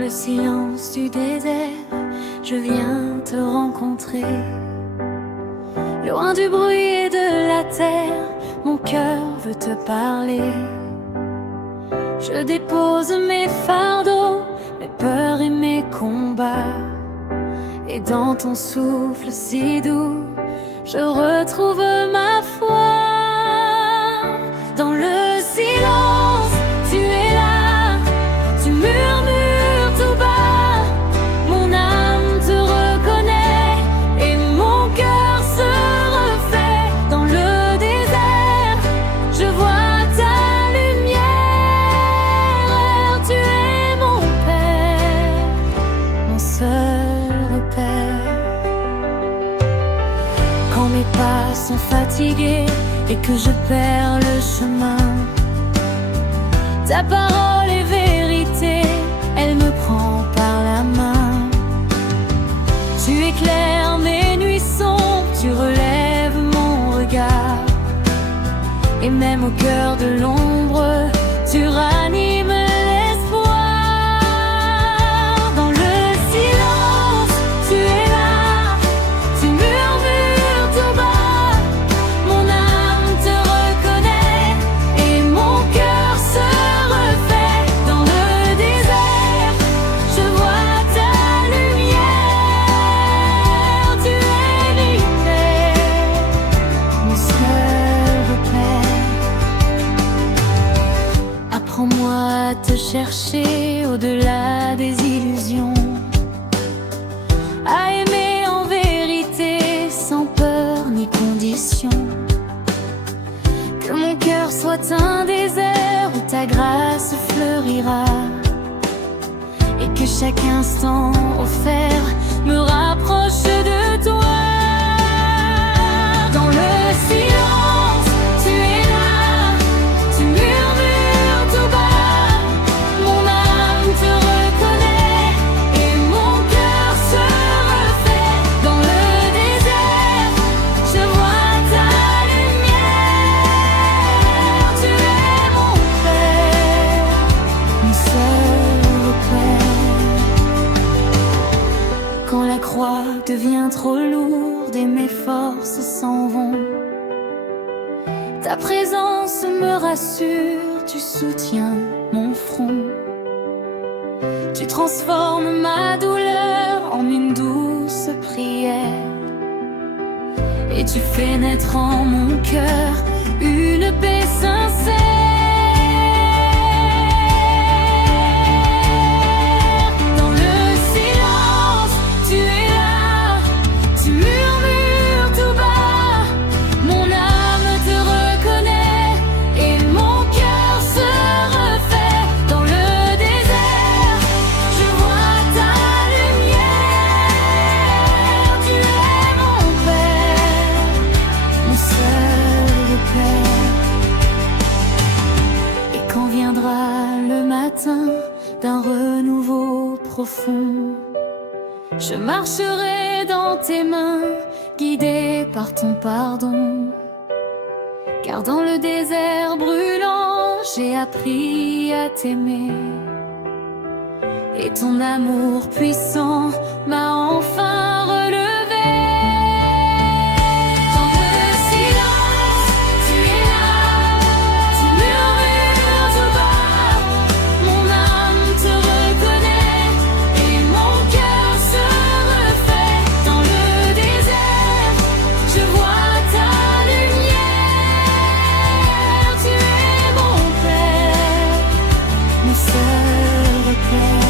le silence du désert, je viens te rencontrer. Loin du bruit et de la terre, mon cœur veut te parler. Je dépose mes fardeaux, mes peurs et mes combats. Et dans ton souffle si doux, je retrouve ma foi. Dans le silence, tu es là, tu murmures tout bas. Mon âme te reconnaît et mon cœur se refait. Dans le désert, je vois ta lumière. Tu es mon Père, mon seul repère. Quand mes pas sont fatigués et que je perds le chemin, ta parole est vérité, elle me prend par la main. Tu éclaires mes nuits sombres, tu relèves mon regard. Et même au cœur de l'ombre, tu ranimes l'espoir. Dans le silence, tu es là, tu murmures tout bas. Mon âme te reconnaît et mon cœur se refait. Dans le désert, je vois ta lumière. Tu es lumière, mon seul repère. Apprends-moi à te chercher au-delà des illusions, à aimer en vérité sans peur ni condition. Que mon cœur soit un désert où ta grâce fleurira, et que chaque instant offert me rapproche de toi. Dans le silence, tu es là, tu murmures tout bas. Mon âme te reconnaît et mon cœur se refait. Dans le désert, je vois ta lumière. Tu es mon Père, mon seul repère. Quand la croix devient trop lourde et mes forces s'en vont, ta présence me rassure, tu soutiens mon front. Tu transformes ma douleur en une douce prière, et tu fais naître en mon cœur une paix sincère. Dans le silence, tu es là, tu murmures tout bas. Mon âme te reconnaît et mon cœur se refait. Dans le désert, je vois ta lumière. Tu es mon Père, mon seul repère. Et quand viendra le matin d'un renouveau profond, je marcherai dans tes mains, guidé par ton pardon. Car dans le désert brûlant, j'ai appris à t'aimer, et ton amour puissant m'a enfin relevé. Dans le silence, tu es là, tu murmures tout bas. Mon âme te reconnaît et mon cœur se refait. Dans le désert, je vois ta lumière. Tu es mon Père, mon seul repère.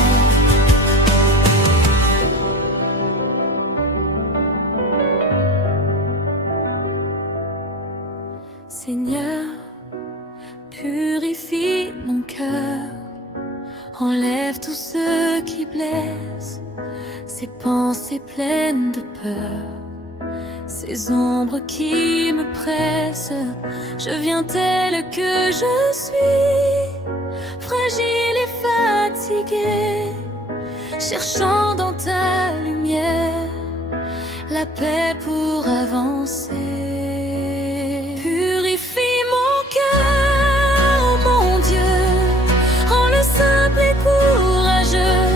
Seigneur, purifie mon cœur, enlève tout ce qui blesse, ces pensées pleines de peur, ces ombres qui me pressent. Je viens tel que je suis, fragile et fatigué, cherchant dans ta lumière la paix pour avancer. Purifie mon cœur, mon Dieu, rends-le simple et courageux,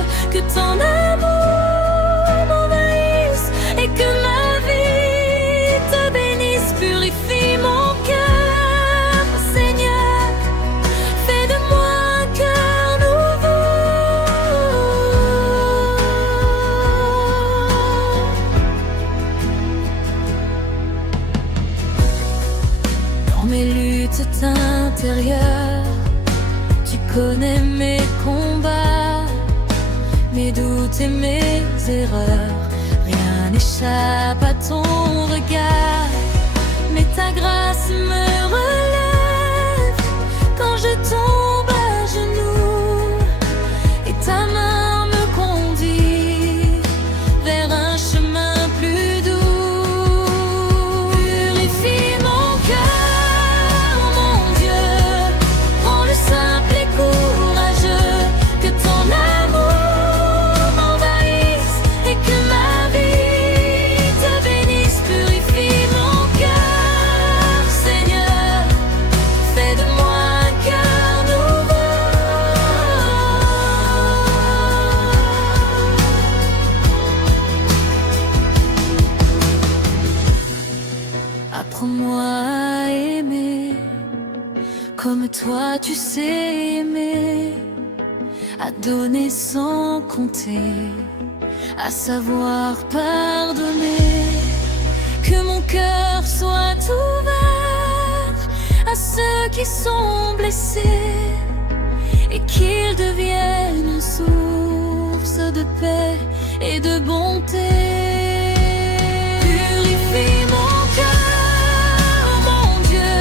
Dans mes luttes intérieures, tu connais mes combats, mes doutes et mes erreurs. Rien n'échappe à ton regard, mais ta grâce me relève quand je tombe à genoux, et ta main me conduit vers un chemin plus doux. Purifie mon cœur, mon Dieu, rends le simple et courageux, que ton amour m'envahisse et que ma vie te bénisse. Purifie mon cœur, Seigneur, fais de moi un cœur nouveau. Apprends-moi à aimer comme toi tu sais aimer, à donner sans compter, à savoir pardonner. Que mon cœur soit ouvert à ceux qui sont blessés, et qu'ils deviennent une source de paix et de bonté. Purifie mon cœur, mon Dieu,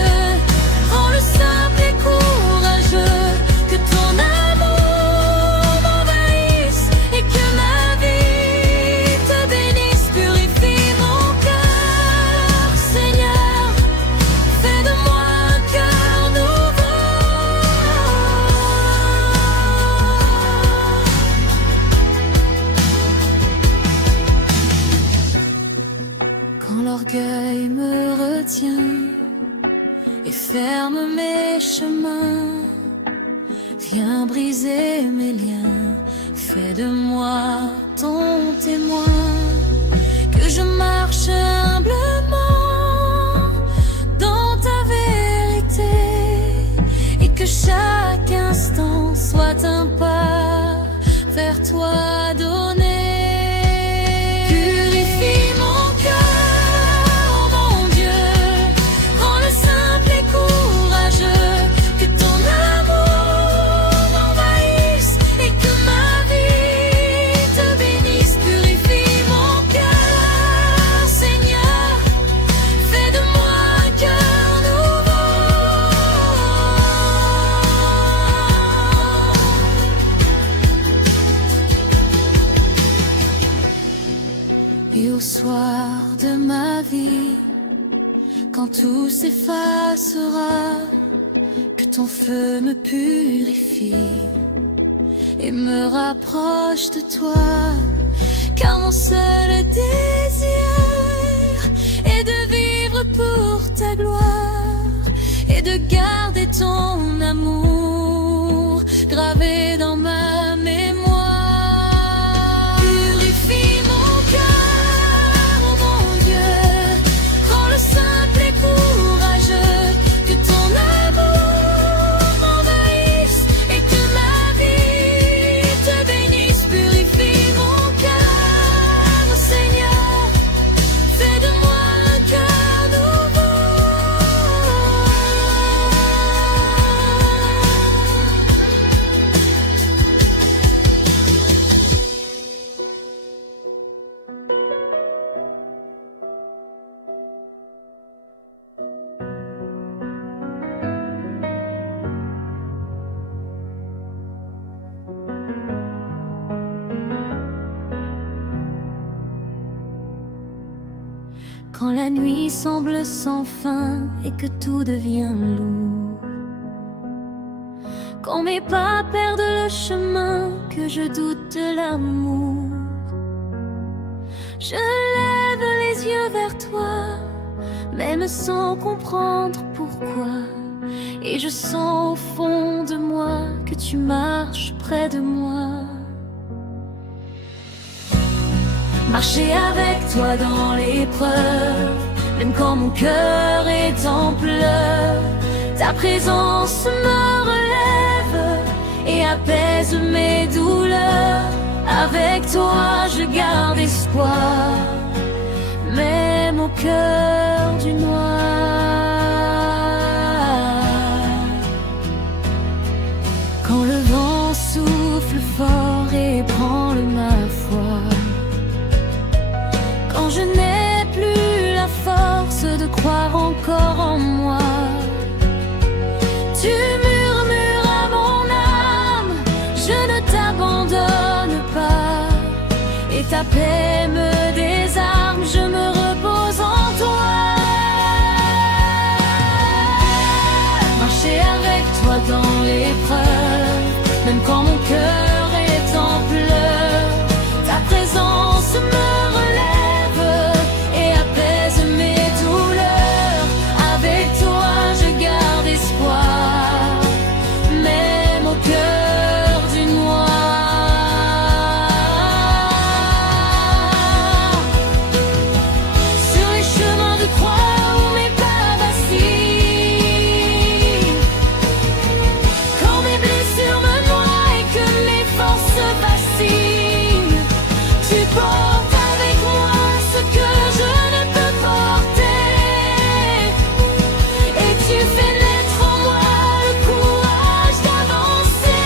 rends-le simple et courageux, que ton amour m'envahisse et que ma vie te bénisse. Purifie mon cœur, Seigneur, fais de moi un cœur nouveau. Quand l'orgueil me retient et ferme mes chemins, viens briser mes liens, fais de moi ton témoin. Que je marche humblement dans ta vérité, et que chaque instant soit un pas vers toi donné. Purifie mon cœur, mon Dieu, rends-le simple et courageux, que ton amour m'envahisse et que ma vie te bénisse. Purifie mon cœur, Seigneur, fais de moi un cœur nouveau. Et au soir de ma vie, quand tout s'effacera, que ton feu me purifie et me rapproche de toi. Car mon seul désir est de vivre pour ta gloire et de garder ton amour gravé dans ma mémoire. Purifie mon cœur, mon Dieu, rends-le simple et courageux, que ton amour m'envahisse et que ma vie te bénisse. Purifie mon cœur, Seigneur, fais de moi un cœur nouveau. Quand la nuit semble sans fin et que tout devient lourd, quand mes pas perdent le chemin, que je doute de l'amour, je lève les yeux vers toi, même sans comprendre pourquoi, et je sens au fond de moi que tu marches près de moi. Marcher avec toi dans l'épreuve, même quand mon cœur est en pleurs, ta présence me relève et apaise mes douleurs. Avec toi je garde espoir, même au cœur du noir. la paix me désarme, je me repose en toi. Marcher avec toi dans l'épreuve, même quand mon cœur est en pleurs, ta présence me relève et apaise mes douleurs. Avec toi je garde espoir, même au cœur du noir. Sur les chemins de croix où mes pas vacillent, quand mes blessures me noient et que mes forces vacillent, tu portes avec moi ce que je ne peux porter, et tu fais naître en moi le courage d'avancer.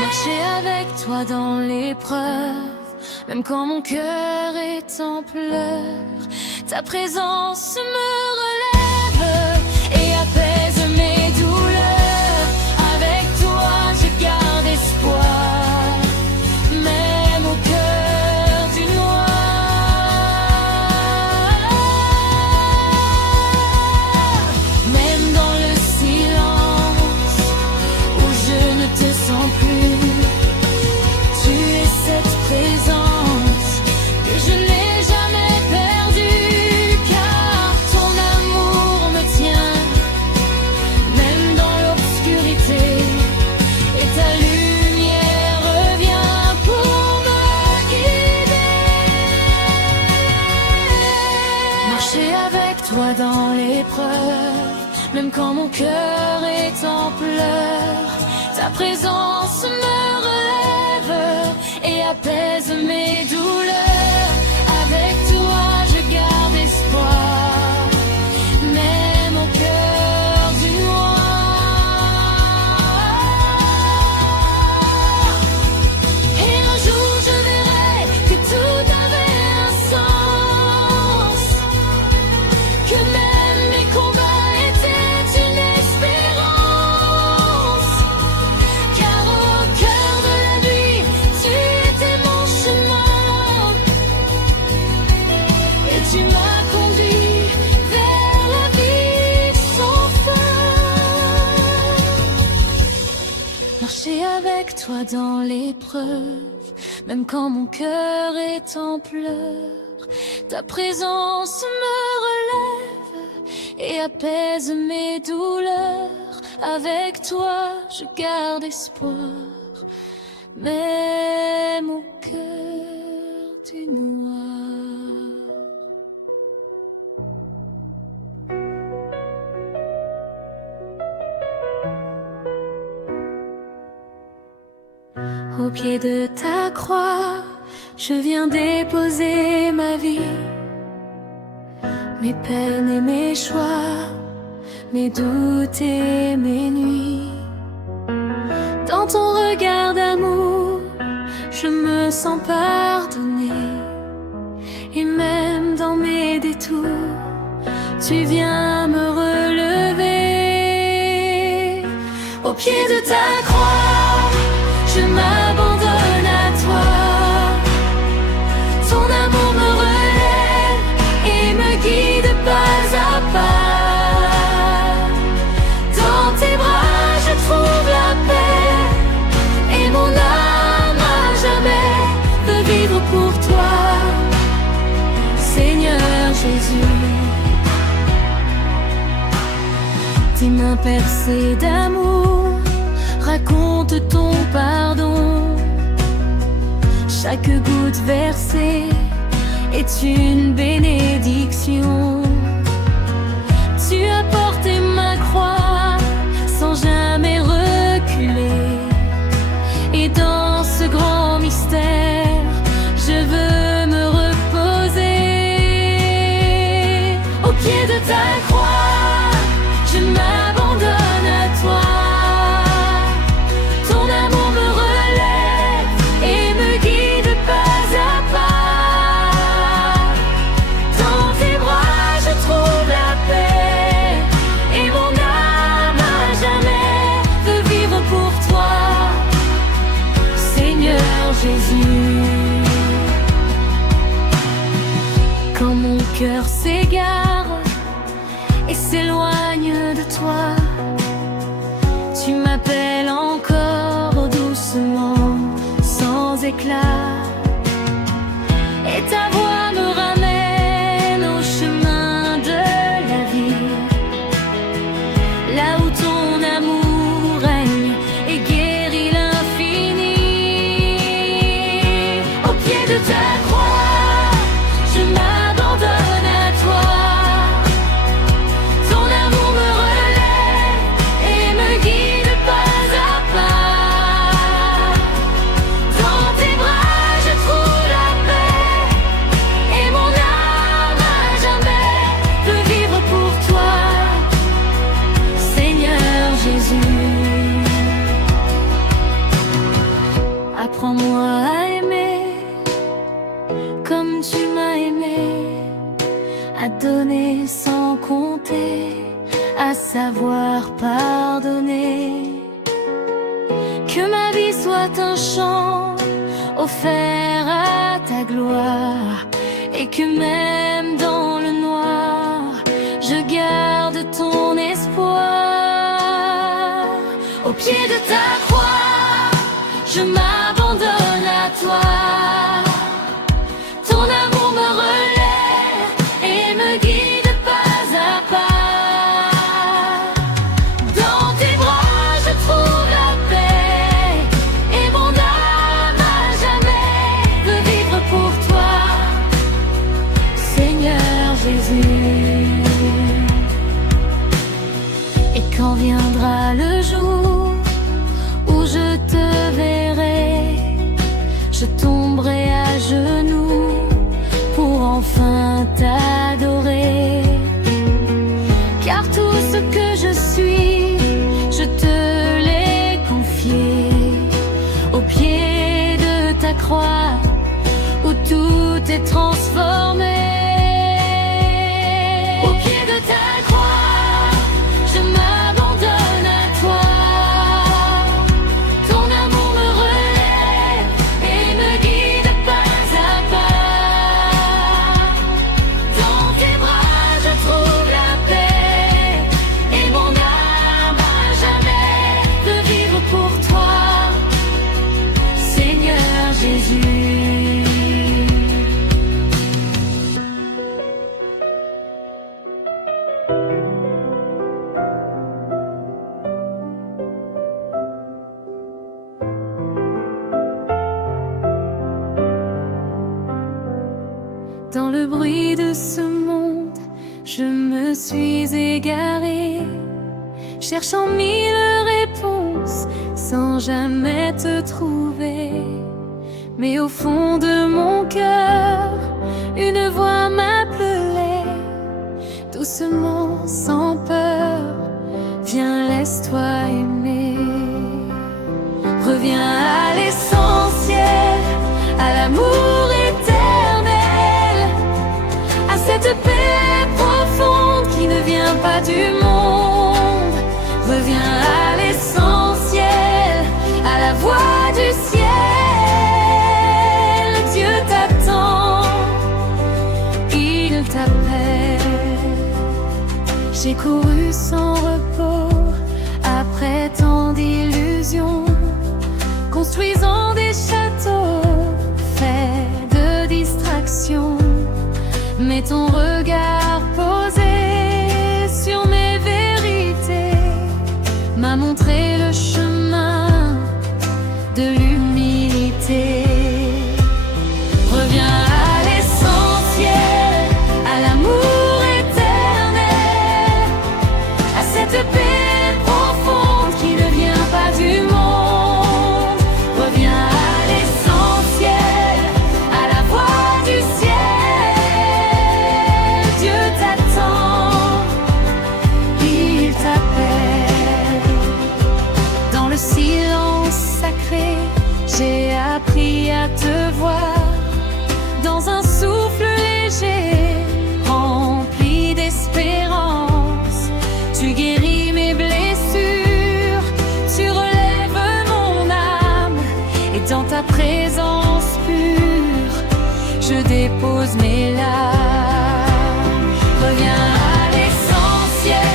Marcher avec toi dans l'épreuve, même quand mon cœur est en pleurs, ta présence me relève et apaise mes douleurs. Avec toi je garde espoir, même au cœur du noir. Même dans le silence où je ne te sens plus, tu es cette présence que je n'ai jamais perdue, car ton amour me tient, même dans l'obscurité, et ta lumière revient pour me guider. Marcher avec toi dans l'épreuve, même quand mon cœur est en pleurs, ta présence me relève et apaise mes douleurs. Avec toi je garde espoir, même au cœur du noir. Et un jour je verrai que tout avait un sens, que même mes combats étaient une espérance, car au cœur de la nuit tu étais mon chemin, et tu m'as conduit vers la vie sans fin. Marcher avec toi dans l'épreuve, même quand mon cœur est en pleurs, ta présence me relève et apaise mes douleurs. Avec toi je garde espoir, même au cœur du noir. Au pied de ta croix, je viens déposer ma vie, mes peines et mes choix, mes doutes et mes nuits. Dans ton regard d'amour, je me sens pardonnée, et même dans mes détours, tu viens me relever. Au pied de ta croix, je m'abandonne à toi. Ton amour me relève et me guide pas à pas. Dans tes bras je trouve la paix, et mon âme à jamais veut vivre pour toi, Seigneur Jésus. Tes mains percées d'amour raconte ton pardon. Chaque goutte versée est une bénédiction. Tu as porté ma croix sans jamais reculer, et dans ce grand mystère, je veux me reposer. Au pied de ta croix, je m'abandonne à toi. Pas à pas, dans tes bras s'éloigne de toi. Tu m'appelles encore doucement, sans éclat, et ta voix me ramène au chemin de la vie, là où ton amour règne et guérit l'infini. Au pied de ta croix, je m'abandonne à toi. Ton amour me relève et me guide pas à pas. Dans tes bras je trouve la paix, et mon âme à jamais peut vivre pour toi, Seigneur Jésus. Apprends-moi à aimer comme tu m'as aimé, à donner sans compter, à savoir pardonner. Que ma vie soit un chant offert à ta gloire, et que même dans le noir, je garde ton espoir. Au pied de ta croix, je m'abandonne à toi. Ton amour me relève et me guide pas à pas. Dans tes bras je trouve la paix, et mon âme à jamais veut vivre pour toi, Seigneur Jésus. Et quand viendra le jour où je te verrai, je tomberai à genoux pour enfin t'adorer. Car tout ce que je suis, je te l'ai confié, au pied de ta croix où tout est transformé. Au pied de ta croix, je m'abandonne à toi. Ton amour me relève et me guide pas à pas. Dans tes bras je trouve la paix, et mon âme à jamais veut vivre pour toi, Seigneur Jésus. Dans le bruit de ce monde, je me suis égarée, cherchant mille réponses sans jamais te trouver. Mais au fond de mon cœur, une voix m'appelait, doucement, sans peur. Viens, laisse-toi aimer. Reviens à l'essentiel, à l'amour éternel, à cette paix profonde qui ne vient pas du monde. Reviens à l'essentiel, à la voix du ciel. Dieu t'attend, il t'appelle. J'ai couru sans repos après tant d'illusions, construisant des châteaux faits de distractions. Mais ton regard posé sur mes vérités m'a montré le chemin de l'humilité. Reviens à l'essentiel, à l'amour éternel, à cette paix profonde qui ne vient pas du monde. Reviens à l'essentiel, à la voix du ciel. Dieu t'attend, il t'appelle. Dans le silence sacré, j'ai appris à te voir. Dans un souffle léger, rempli d'espérance, tu guéris mes blessures, tu relèves mon âme, et dans ta présence pure, je dépose mes larmes. Reviens à l'essentiel,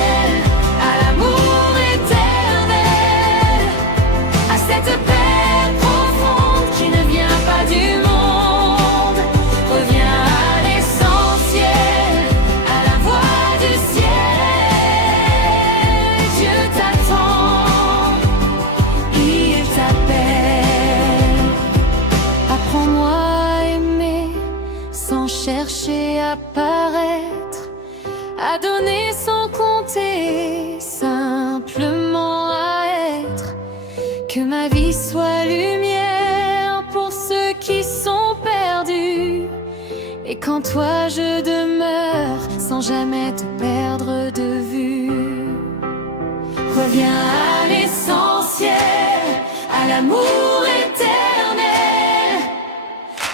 à donner sans compter, simplement à être. Que ma vie soit lumière pour ceux qui sont perdus, et qu'en toi je demeure sans jamais te perdre de vue. Reviens à l'essentiel, à l'amour éternel,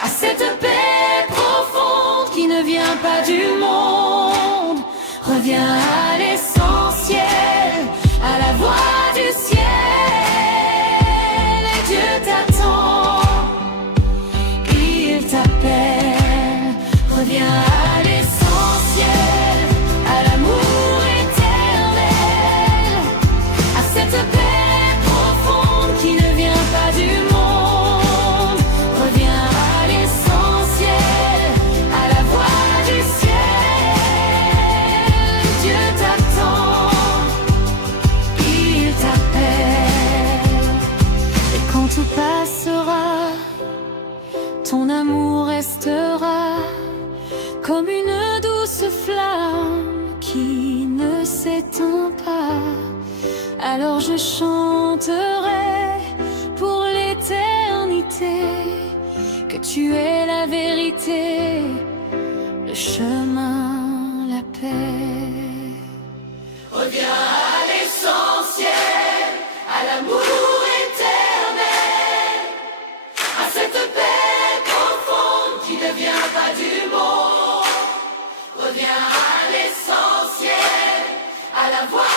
à cette paix profonde qui ne vient pas du monde. Reviens à l'essentiel, à la voix du ciel, et Dieu t'attend, il t'appelle. Reviens à l'essentiel, à l'amour éternel, à cette paix profonde qui ne vient pas du monde. Reviens à l'essentiel, à la voix du ciel, Dieu t'attend, il t'appelle. Et quand tout passera, ton amour restera comme une douce flamme qui ne s'éteint pas. Alors je chanterai pour l'éternité que tu es la vérité, le chemin, la paix. Reviens à l'essentiel, à l'amour éternel, à cette paix profonde qui ne vient pas du monde. Reviens à l'essentiel, à la voix